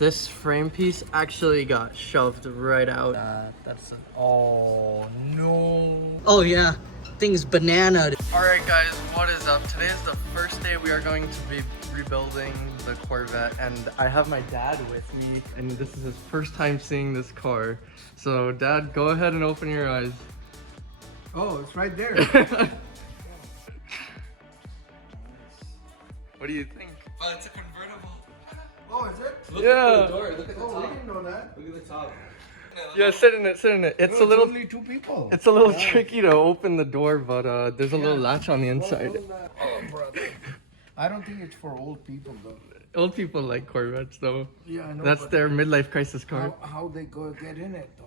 This frame piece actually got shoved right out. That's oh no. Oh yeah, thing's banana. Alright guys, what is up? Today is the first day we are going to be rebuilding the Corvette, and I have my dad with me, and this is his first time seeing this car. So Dad, go ahead and open your eyes. Oh, it's right there. What do you think? Oh, it's a convertible. Oh, is it? Look Yeah. at the door. Look at the Oh, top. we didn't know that. Look at the top. Yeah, sit in it, sit in it. It's a little, only two people. it's a little tricky to open the door, but there's a little latch on the inside. Oh, brother. I don't think it's for old people though. Old people like Corvettes though. Yeah, I know. That's their midlife crisis car. How they go get in it though?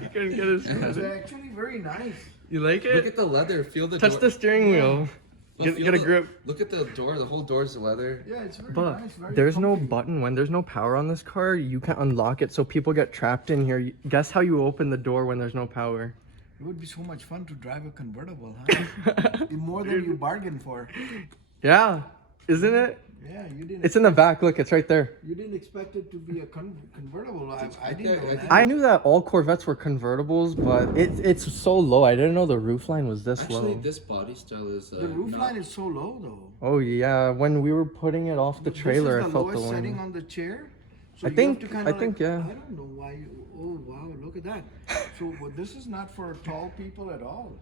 You couldn't get his It's head. actually very nice. You like Look it? at the leather. Feel the Touch door. the steering wheel. Look, Get a the- grip. Look at the door. The whole door's leather. Yeah, it's very But nice. Very there's no comfy. button. When there's no power on this car, you can unlock it so people get trapped in here. Guess how you open the door when there's no power? It would be so much fun to drive a convertible, huh? More than you bargained for. Yeah, isn't it? Yeah, you didn't. It's in the back. Look, it's right there. You didn't expect it to be a convertible. I didn't know that. I knew that all Corvettes were convertibles, but it's so low. I didn't know the roofline was this Actually, low. this body style is The roof line is so low though. Oh yeah, when we were putting it off the trailer, I This is the felt the lowest setting wind. on the chair. So I you think- have to kinda I think, yeah. I don't know why you. Oh wow, look at that. So well, this is not for tall people at all.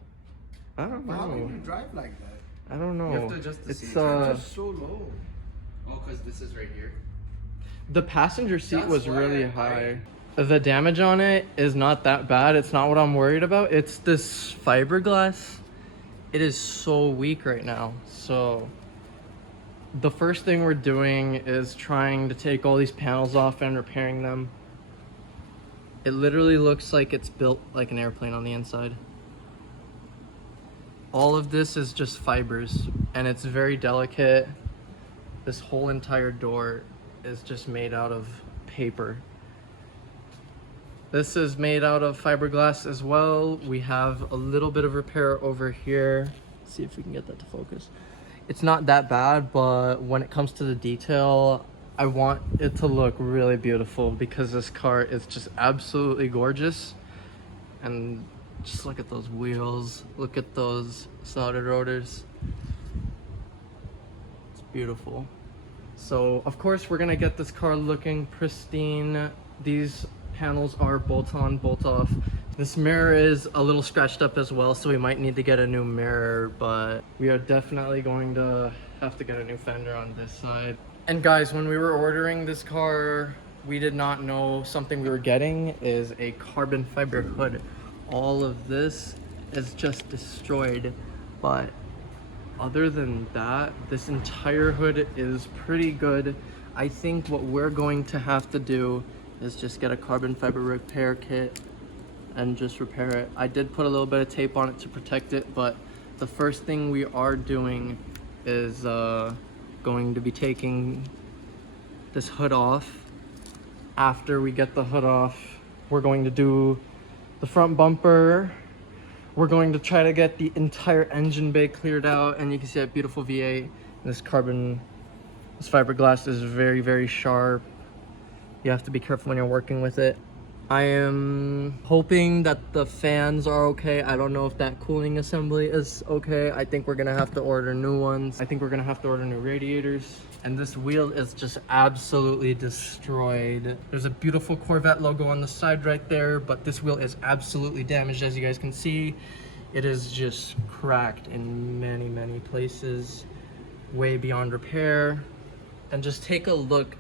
I don't How do know. you drive like that? I don't know. You have to adjust the It's seats. It's just so low. Oh, because this is right here. the passenger seat That's was why really I- high. The damage on it is not that bad. It's not what I'm worried about. It's this fiberglass. It is so weak right now. So the first thing we're doing is trying to take all these panels off and repairing them. It literally looks like it's built like an airplane on the inside. All of this is just fibers, and it's very delicate. This whole entire door is just made out of paper. This is made out of fiberglass as well. We have a little bit of repair over here. Let's see if we can get that to focus. It's not that bad, but when it comes to the detail, I want it to look really beautiful because this car is just absolutely gorgeous. And just look at those wheels. Look at those soldered rotors. It's beautiful. So of course we're gonna get this car looking pristine. These panels are bolt on, bolt off. This mirror is a little scratched up as well, so we might need to get a new mirror, but we are definitely going to have to get a new fender on this side. And guys, when we were ordering this car, we did not know something we were getting is a carbon fiber hood. All of this is just destroyed, but other than that, this entire hood is pretty good. I think what we're going to have to do is just get a carbon fiber repair kit and just repair it. I did put a little bit of tape on it to protect it, but the first thing we are doing is going to be taking this hood off. After we get the hood off, we're going to do the front bumper. We're going to try to get the entire engine bay cleared out, and you can see that beautiful V8. This fiberglass is very, very sharp. You have to be careful when you're working with it. I am hoping that the fans are okay. I don't know if that cooling assembly is okay. I think we're gonna have to order new ones. I think we're gonna have to order new radiators. And this wheel is just absolutely destroyed. There's a beautiful Corvette logo on the side right there, but this wheel is absolutely damaged, as you guys can see. It is just cracked in many, many places, way beyond repair. And just take a look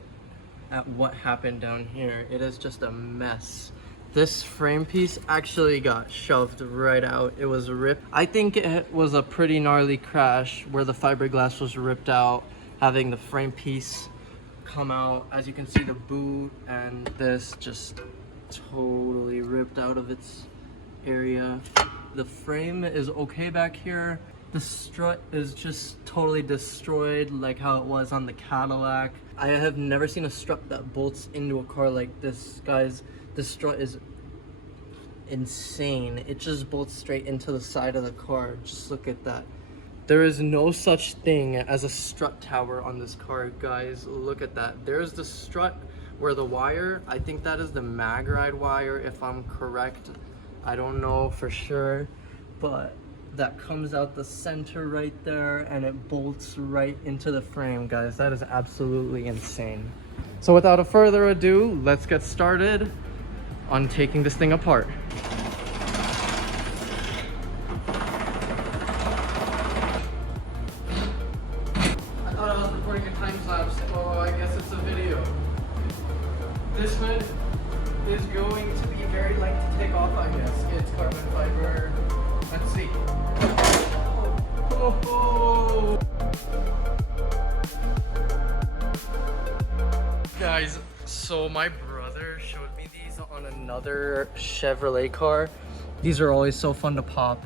at what happened down here. It is just a mess. This frame piece actually got shoved right out. It was ripped. I think it was a pretty gnarly crash where the fiberglass was ripped out, having the frame piece come out. As you can see, the boot and this just totally ripped out of its area. The frame is okay back here. The strut is just totally destroyed, like how it was on the Cadillac. I have never seen a strut that bolts into a car like this, guys. This strut is insane. It just bolts straight into the side of the car. Just look at that. There is no such thing as a strut tower on this car, guys. Look at that. There's the strut where the wire, I think that is the mag ride wire if I'm correct. I don't know for sure, but that comes out the center right there and it bolts right into the frame, guys. That is absolutely insane. So without a further ado, let's get started on taking this thing apart. I thought I was recording a time lapse. Oh, I guess it's a video. This hood is going to be very light to take off, I guess. It's carbon fiber. Let's see. Oh. Guys, so my brother showed me these on another Chevrolet car. These are always so fun to pop.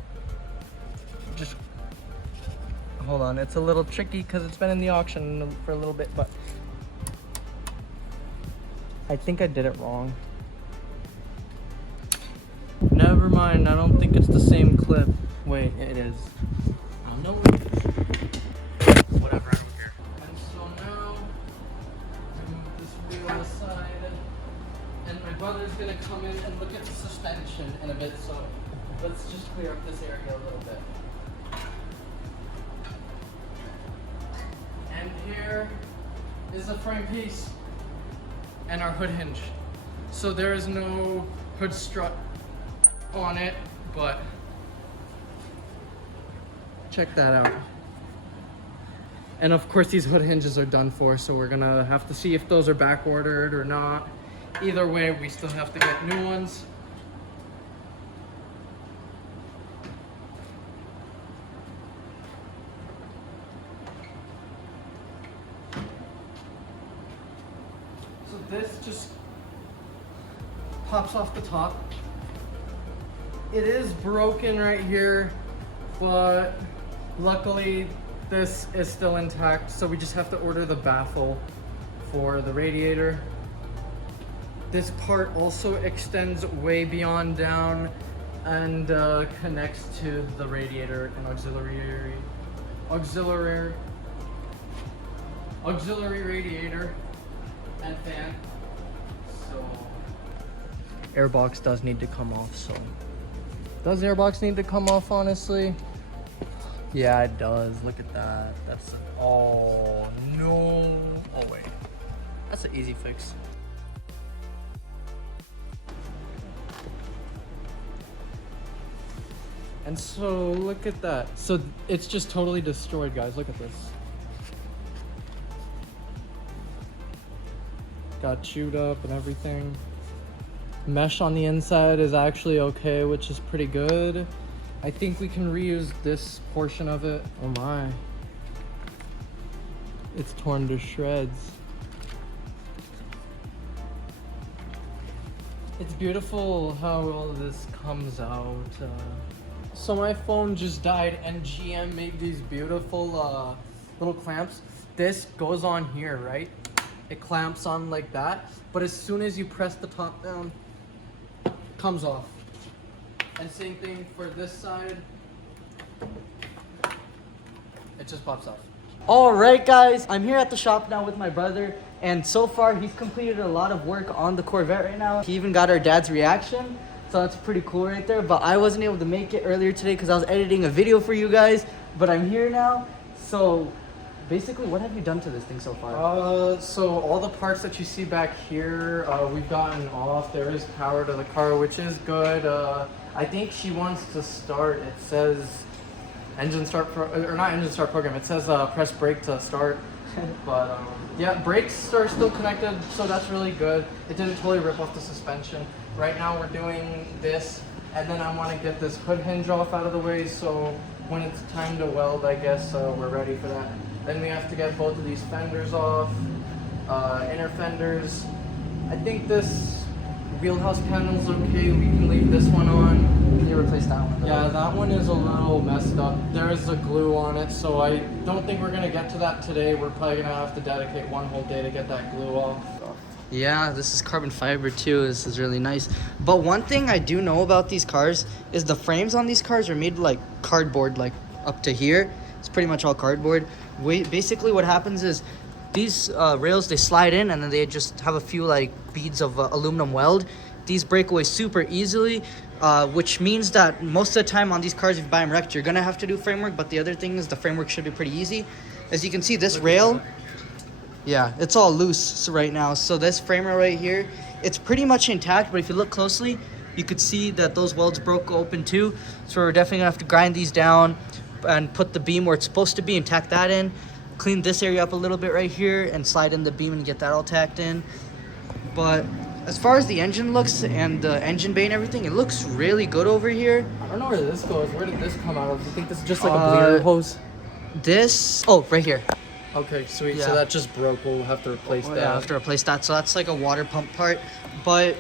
Just hold on, it's a little tricky because it's been in the auction for a little bit, but I think I did it wrong. Never mind, I don't think it's the same clip. Wait, it is. Oh no. Whatever, I don't care. And so now, I move this wheel aside, and my brother's gonna come in and look at the suspension in a bit, so let's just clear up this area a little bit. And here is the frame piece and our hood hinge. So there is no hood strut on it, but check that out. And of course these hood hinges are done for, so we're gonna have to see if those are back ordered or not. Either way, we still have to get new ones. So this just pops off the top. It is broken right here, but luckily this is still intact, so we just have to order the baffle for the radiator. This part also extends way beyond down and connects to the radiator and auxiliary radiator and fan. So airbox does need to come off. So does the airbox need to come off, honestly? Yeah, it does. Look at that. That's oh no. Oh wait, that's an easy fix. And so look at that. So it's just totally destroyed, guys. Look at this. Got chewed up and everything. Mesh on the inside is actually okay, which is pretty good. I think we can reuse this portion of it. Oh my. It's torn to shreds. It's beautiful how all of this comes out. So my phone just died and GM made these beautiful little clamps. This goes on here, right? It clamps on like that, but as soon as you press the top down, it comes off. And same thing for this side. It just pops off. All right, guys, I'm here at the shop now with my brother, and so far he's completed a lot of work on the Corvette right now. He even got our dad's reaction, so that's pretty cool right there. But I wasn't able to make it earlier today because I was editing a video for you guys, but I'm here now. So basically, what have you done to this thing so far? So all the parts that you see back here, we've gotten off. There is power to the car, which is good. I think she wants to start. It says engine start, or not engine start program. It says press brake to start. But yeah, brakes are still connected, so that's really good. It didn't totally rip off the suspension. Right now we're doing this, and then I want to get this hood hinge off out of the way, so when it's time to weld, I guess we're ready for that. Then we have to get both of these fenders off, inner fenders. I think this wheelhouse panel's okay. We can leave this one on. Can you replace that one? Yeah, that one is a little messed up. There is a glue on it, so I don't think we're gonna get to that today. We're probably gonna have to dedicate one whole day to get that glue off. Yeah, this is carbon fiber too. This is really nice. But one thing I do know about these cars is the frames on these cars are made like cardboard, like up to here. It's pretty much all cardboard. Basically what happens is these rails, they slide in and then they just have a few like beads of aluminum weld. These break away super easily, which means that most of the time on these cars, if you buy them wrecked, you're gonna have to do framework. But the other thing is the framework should be pretty easy. As you can see, this rail, yeah, it's all loose right now. So this frame rail right here, it's pretty much intact, but if you look closely, you could see that those welds broke open too. So we're definitely gonna have to grind these down and put the beam where it's supposed to be and tack that in. Clean this area up a little bit right here and slide in the beam and get that all tacked in. But as far as the engine looks and the engine bay and everything, it looks really good over here. I don't know where this goes. Where did this come out of? Do you think this is just like a bleeder hose? This, oh, right here. Okay, sweet. Yeah. So that just broke. We'll have to replace that. Yeah, I have to replace that. So that's like a water pump part. But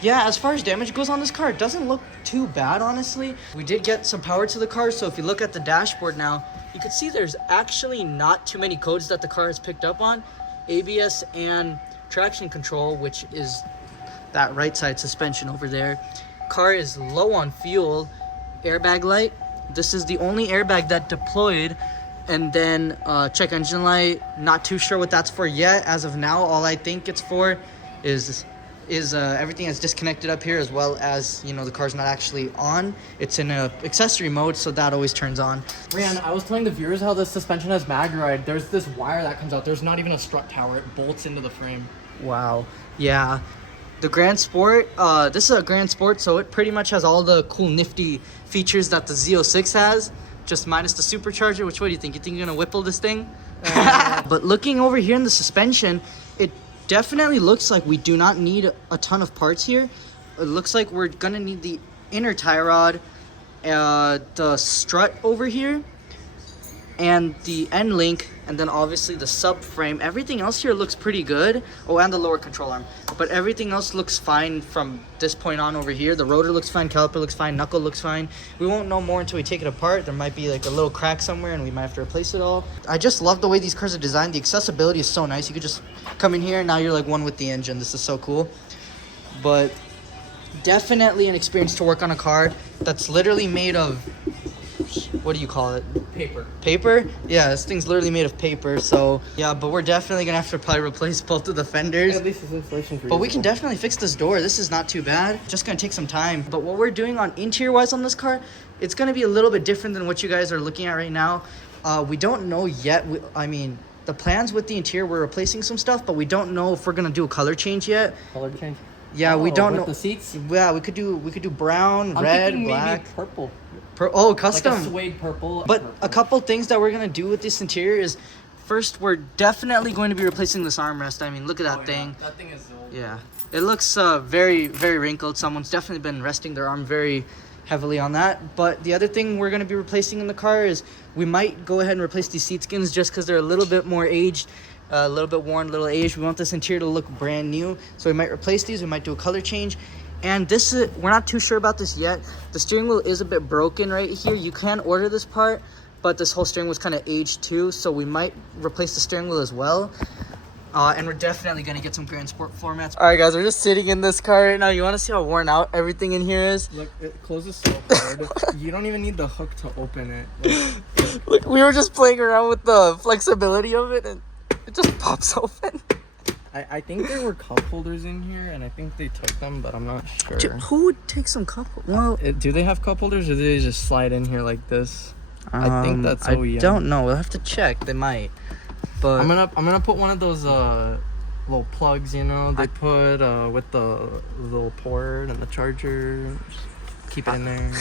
yeah, as far as damage goes on this car, it doesn't look too bad, honestly. We did get some power to the car. So if you look at the dashboard now, you can see there's actually not too many codes that the car has picked up on. ABS and traction control, which is that right side suspension over there. Car is low on fuel. Airbag light. This is the only airbag that deployed. And then check engine light. Not too sure what that's for yet. As of now, all I think it's for is everything is disconnected up here, as well as, you know, the car's not actually on. It's in a accessory mode, so that always turns on. Rian, I was telling the viewers how the suspension has mag ride. There's this wire that comes out. There's not even a strut tower. It bolts into the frame. Wow. Yeah. The Grand Sport, this is a Grand Sport, so it pretty much has all the cool nifty features that the Z06 has, just minus the supercharger. Which way do you think? You think you're gonna whipple this thing? But looking over here in the suspension, it definitely looks like we do not need a ton of parts here. It looks like we're gonna need the inner tie rod, the strut over here, and the end link, and then obviously the subframe. Everything else here looks pretty good. Oh, and the lower control arm. But everything else looks fine from this point on over here. The rotor looks fine, caliper looks fine, knuckle looks fine. We won't know more until we take it apart. There might be like a little crack somewhere and we might have to replace it all. I just love the way these cars are designed. The accessibility is so nice. You could just come in here and now you're like one with the engine. This is so cool. But definitely an experience to work on a car that's literally made of, what do you call it? Paper? Yeah, this thing's literally made of paper. So yeah, but we're definitely gonna have to probably replace both of the fenders. At least it's installation for you. But we can definitely fix this door. This is not too bad. Just gonna take some time. But what we're doing on interior wise on this car, it's gonna be a little bit different than what you guys are looking at right now. We don't know yet. I mean, the plans with the interior, we're replacing some stuff, but we don't know if we're gonna do a color change yet. Color change? Yeah, we don't know. The seats? Yeah, we could do brown, red, black. Maybe purple. Custom. Like a suede purple. But a couple things that we're gonna do with this interior is, first, we're definitely going to be replacing this armrest. I mean, look at that thing. That thing is old. Yeah, it looks very, very wrinkled. Someone's definitely been resting their arm very heavily on that. But the other thing we're gonna be replacing in the car is we might go ahead and replace these seat skins just because they're a little bit more aged. A little bit worn, a little aged. We want this interior to look brand new, so we might replace these. We might do a color change. And this is, we're not too sure about this yet. The steering wheel is a bit broken right here. You can order this part, but this whole steering wheel is kind of aged too, so we might replace the steering wheel as well. And we're definitely gonna get some Grand Sport floor mats. All right, guys, we're just sitting in this car right now. You want to see how worn out everything in here is? Look, it closes so hard. You don't even need the hook to open it. Look, we were just playing around with the flexibility of it, and it just pops open. I think there were cup holders in here, and I think they took them, but I'm not sure. Dude, who would take some cup? Well, do they have cup holders, or do they just slide in here like this? I think that's OEM. I don't know. We'll have to check. They might. But I'm gonna put one of those little plugs, you know, they put with the little port and the charger. Just keep it in there.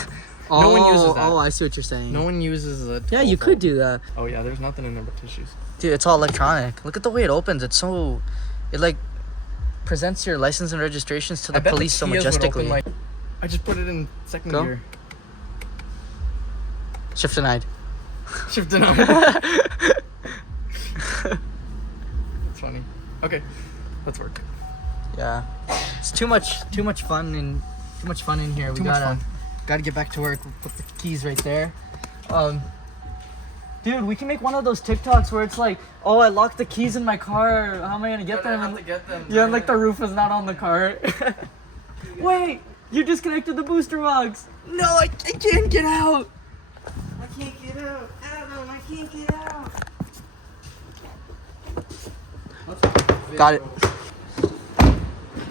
No one uses that. Oh, I see what you're saying. No one uses it. Yeah, you could do that. Oh yeah, there's nothing in there but tissues. Dude, it's all electronic. Look at the way it opens. It's so, it like presents your license and registrations to the police so majestically. I just put it in second gear. Shift denied. Shift denied. That's funny. Okay, let's work. Yeah, it's too much fun in here. We gotta get back to work. We'll put the keys right there. Dude, we can make one of those TikToks where it's like, oh, I locked the keys in my car. How am I gonna get them? I have to get them. Yeah, and like the roof is not on the car. Wait, you disconnected the booster box. No, I can't get out. I can't get out. Adam, I Got it.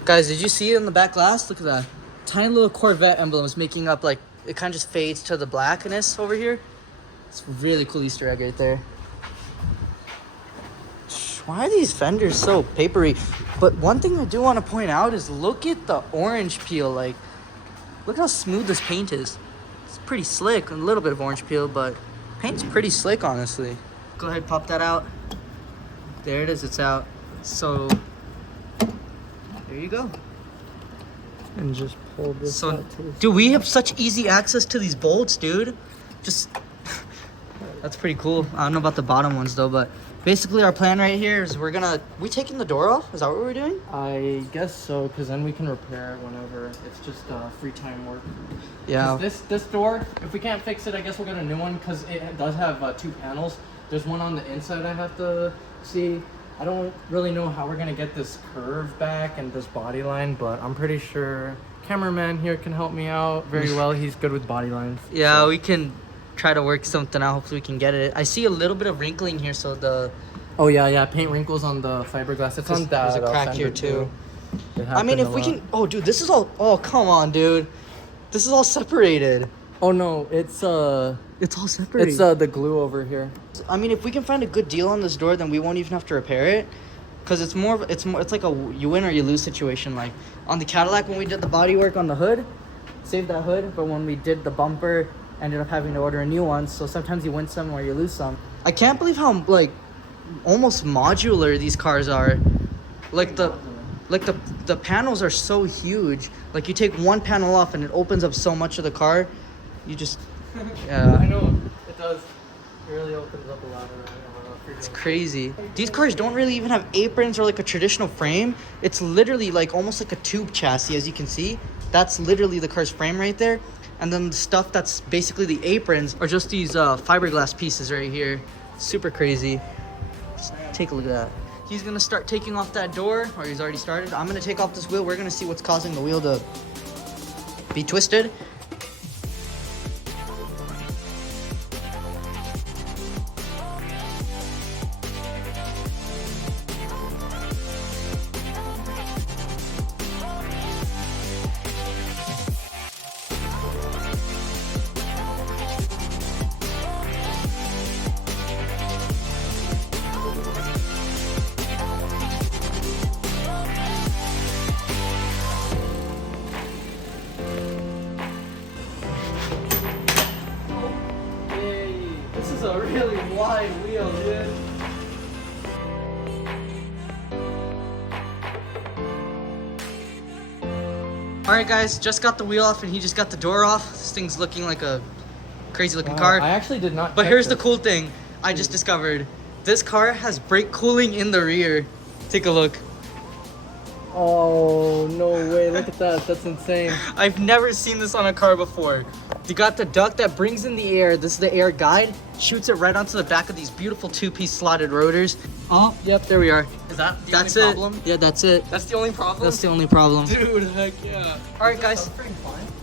Guys, did you see it in the back glass? Look at that. Tiny little Corvette emblem is making up, like, it kind of just fades to the blackness over here. It's a really cool Easter egg right there. Why are these fenders so papery? But one thing I do want to point out is look at the orange peel. Like, look how smooth this paint is. It's pretty slick. A little bit of orange peel, but paint's pretty slick, honestly. Go ahead, pop that out. There it is. It's out. So, there you go. And just pull this So, out to the dude, we have such easy access to these bolts, dude. Just, that's pretty cool. I don't know about the bottom ones, though, but basically our plan right here is we taking the door off? Is that what we're doing? I guess so, because then we can repair it whenever. It's just free time work. Yeah. 'Cause this door, if we can't fix it, I guess we'll get a new one, because it does have 2 panels. There's one on the inside I have to see. I don't really know how we're going to get this curve back and this body line, but I'm pretty sure cameraman here can help me out very well. He's good with body lines. Yeah, we can try to work something out. Hopefully we can get it. I see a little bit of wrinkling here, so the... Oh, yeah, paint wrinkles on the fiberglass. It's on that. There's a crack fender here, too. It I mean, happened if a we lot. can... Oh, dude, this is all... Oh, come on, dude. This is all separated. Oh, no, it's all separated. It's the glue over here. I mean, if we can find a good deal on this door, then we won't even have to repair it. Because it's like a you win or you lose situation. Like on the Cadillac, when we did the body work on the hood, saved that hood. But when we did the bumper, ended up having to order a new one. So sometimes you win some or you lose some. I can't believe how like almost modular these cars are. Like the panels are so huge. Like you take one panel off and it opens up so much of the car. You just yeah. I know it does. It really opens up a lot of that. It's crazy. These cars don't really even have aprons or like a traditional frame. It's literally like almost like a tube chassis, as you can see. That's literally the car's frame right there. And then the stuff that's basically the aprons are just these fiberglass pieces right here. Super crazy. Just take a look at that. He's gonna start taking off that door, or he's already started. I'm gonna take off this wheel. We're gonna see what's causing the wheel to be twisted. This is a really wide wheel, dude. Alright guys, just got the wheel off and he just got the door off. This thing's looking like a crazy looking car. I actually did not. But check here's the this. cool thing I just discovered. This car has brake cooling in the rear. Take a look. Oh no way! Look at that. That's insane. I've never seen this on a car before. You got the duct that brings in the air. This is the air guide. Shoots it right onto the back of these beautiful 2-piece slotted rotors. Oh, yep, there we are. Is that the That's only it. problem? Yeah, that's it. That's the only problem? That's the only problem. Dude, heck yeah. Alright guys.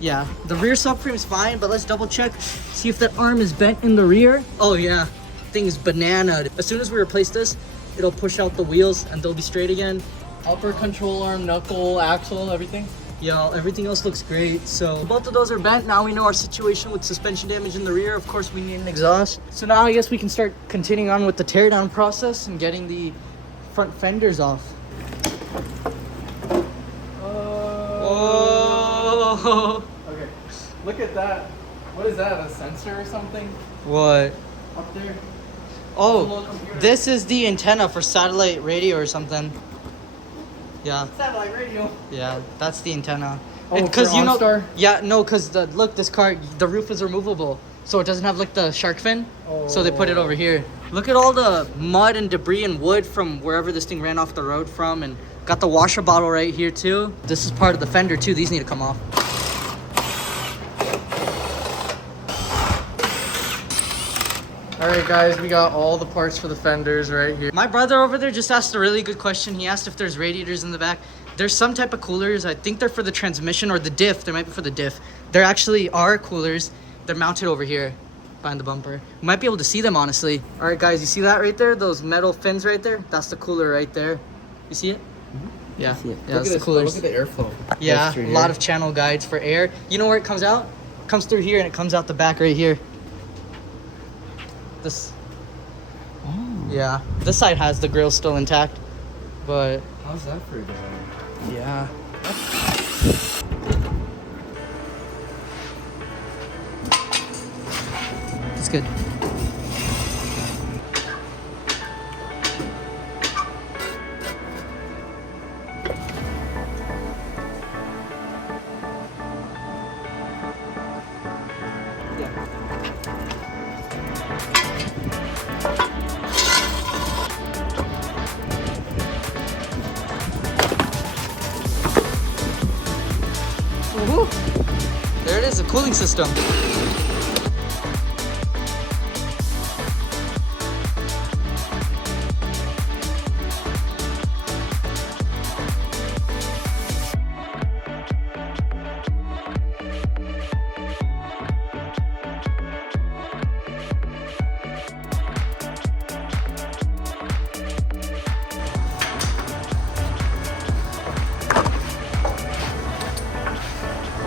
Yeah, the rear subframe's fine, but let's double check. See if that arm is bent in the rear. Oh yeah, thing is banana. As soon as we replace this, it'll push out the wheels and they'll be straight again. Upper control arm, knuckle, axle, everything. Yeah, everything else looks great. So both of those are bent. Now we know our situation with suspension damage in the rear. Of course, we need an exhaust. So now I guess we can start continuing on with the teardown process and getting the front fenders off. Oh. Okay. Look at that. What is that? A sensor or something? What? Up there? Oh, this is the antenna for satellite radio or something. Yeah. Satellite radio. Yeah, that's the antenna. Oh, Because for you know, OnStar? yeah, no, because look, this car, the roof is removable, so it doesn't have like the shark fin. So they put it over here. Look at all the mud and debris and wood from wherever this thing ran off the road from, and got the washer bottle right here too. This is part of the fender too. These need to come off. Alright guys, we got all the parts for the fenders right here. My brother over there just asked a really good question. He asked if there's radiators in the back. There's some type of coolers. I think they're for the transmission or the diff. They might be for the diff. There actually are coolers. They're mounted over here. behind the bumper. We might be able to see them, honestly. All right, guys, you see that right there? Those metal fins right there? That's the cooler right there. You see it? Yeah, yeah, that's the coolers. Look at the airflow. Yeah, a lot of channel guides for air. You know where it comes out? It comes through here and it comes out the back right here. This. Oh. Yeah, this side has the grill still intact, but How's that for a day? yeah. It's good. Woohoo! There it is, a cooling system.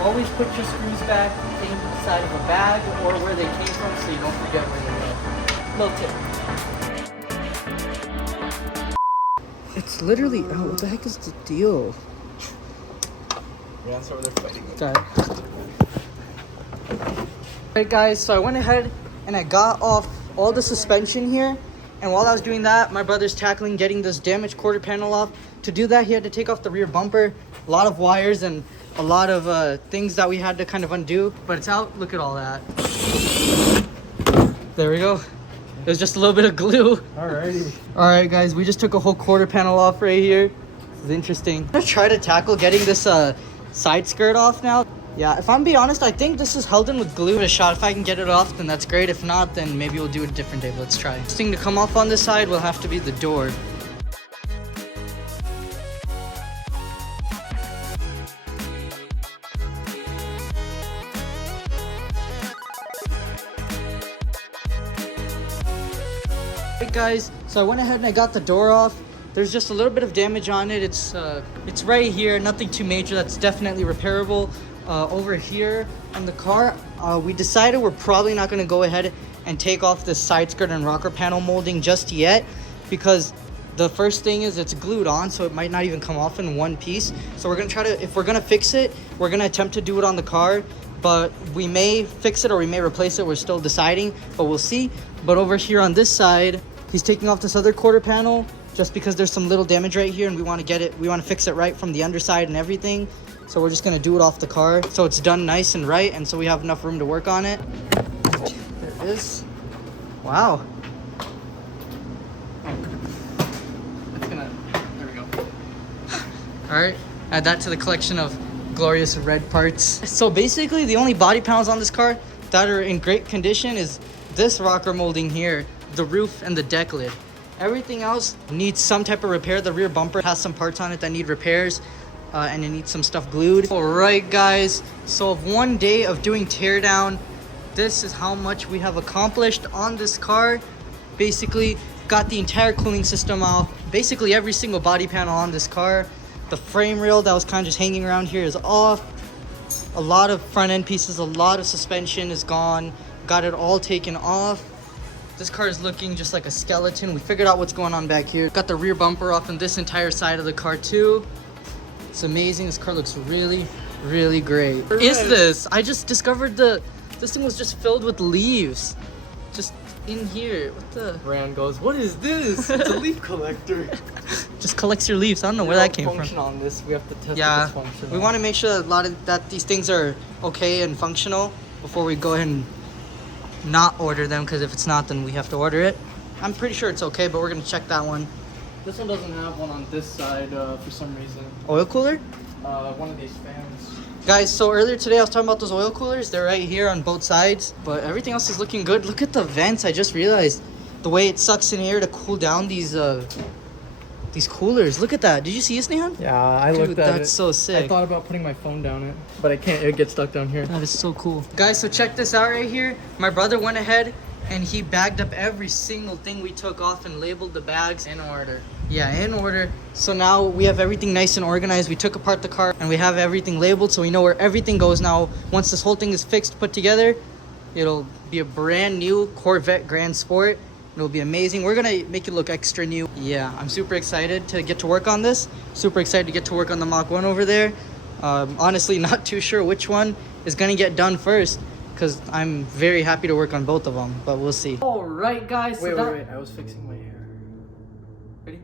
Always put your screws back inside of a bag or where they came from so you don't forget where they go. Little tip. It's literally, oh, what the heck is the deal? Yeah, that's over there fighting. Got it. Alright guys, so I went ahead and I got off all the suspension here. And while I was doing that, my brother's tackling getting this damaged quarter panel off. To do that, he had to take off the rear bumper. A lot of wires and a lot of things that we had to kind of undo, but it's out. Look at all that. There we go. There's just a little bit of glue. Alrighty. All right, guys, we just took a whole quarter panel off right here. This is interesting. I'm gonna try to tackle getting this side skirt off now. Yeah, if I'm being honest, I think this is held in with glue. A shot. If I can get it off, then that's great. If not, then maybe we'll do it a different day. But let's try. This thing to come off on this side will have to be the door. Alright guys, so I went ahead and I got the door off. There's just a little bit of damage on it. It's right here, nothing too major. That's definitely repairable. Over here on the car, we decided we're probably not going to go ahead and take off the side skirt and rocker panel molding just yet, because the first thing is it's glued on, so it might not even come off in one piece. So we're going to try to, if we're going to fix it, we're going to attempt to do it on the car, but we may fix it or we may replace it. We're still deciding, but we'll see. But over here on this side, he's taking off this other quarter panel just because there's some little damage right here and we want to fix it right from the underside and everything. So we're just going to do it off the car so it's done nice and right, and so we have enough room to work on it. There it is. Wow. There we go. All right, add that to the collection of glorious red parts. So basically the only body panels on this car that are in great condition is this rocker molding here, the roof, and the deck lid. Everything else needs some type of repair. The rear bumper has some parts on it that need repairs, and it needs some stuff glued. All right guys, so of one day of doing teardown, this is how much we have accomplished on this car. Basically got the entire cooling system off, basically every single body panel on this car. The frame rail that was kind of just hanging around here is off. A lot of front end pieces, a lot of suspension is gone. Got it all taken off. This car is looking just like a skeleton. We figured out what's going on back here. Got the rear bumper off on this entire side of the car too. It's amazing. This car looks really, really great. What is this? I just discovered this thing was just filled with leaves. Just in here. What the? Rand goes, what is this? It's a leaf collector. Just collects your leaves. I don't know where that came from. Function on this. We have to test Yeah, if it's functional. we want to make sure that these things are okay and functional before we go ahead and not order them, because if it's not, then we have to order it. I'm pretty sure it's okay, but we're gonna check that one. This one doesn't have one on this side for some reason. Oil cooler? One of these fans. Guys, so earlier today I was talking about those oil coolers. They're right here on both sides, but everything else is looking good. Look at the vents. I just realized the way it sucks in air to cool down these These coolers, look at that. Did you see this, Nehan? Yeah, I Dude, looked at it. that's so sick. I thought about putting my phone down it, but I can't. It gets stuck down here. That is so cool. Guys, so check this out right here. My brother went ahead and he bagged up every single thing we took off and labeled the bags. In order. Yeah, in order. So now we have everything nice and organized. We took apart the car and we have everything labeled so we know where everything goes now. Once this whole thing is fixed, put together, it'll be a brand new Corvette Grand Sport. It'll be amazing. We're gonna make it look extra new. Yeah, I'm super excited to get to work on this. Super excited to get to work on the Mach 1 over there. Honestly, not too sure which one is gonna get done first because I'm very happy to work on both of them, but we'll see. All right, guys. Wait. I was fixing my hair. Ready?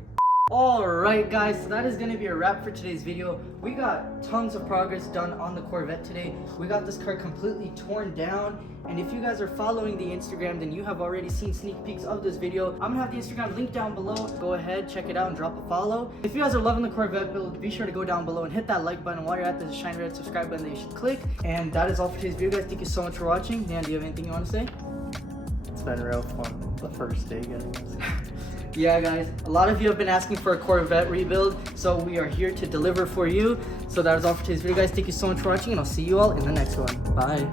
Alright guys, so that is going to be a wrap for today's video. We got tons of progress done on the Corvette today. We got this car completely torn down, and if you guys are following the Instagram, then you have already seen sneak peeks of this video. I'm going to have the Instagram link down below. Go ahead, check it out, and drop a follow. If you guys are loving the Corvette build, be sure to go down below and hit that like button. While you're at, there's a shiny red subscribe button that you should click. And that is all for today's video, guys. Thank you so much for watching. Dan, do you have anything you want to say? It's been real fun. The first day getting this. Yeah, guys, a lot of you have been asking for a Corvette rebuild, so we are here to deliver for you. So that is all for today's video, guys. Thank you so much for watching, and I'll see you all in the next one. Bye.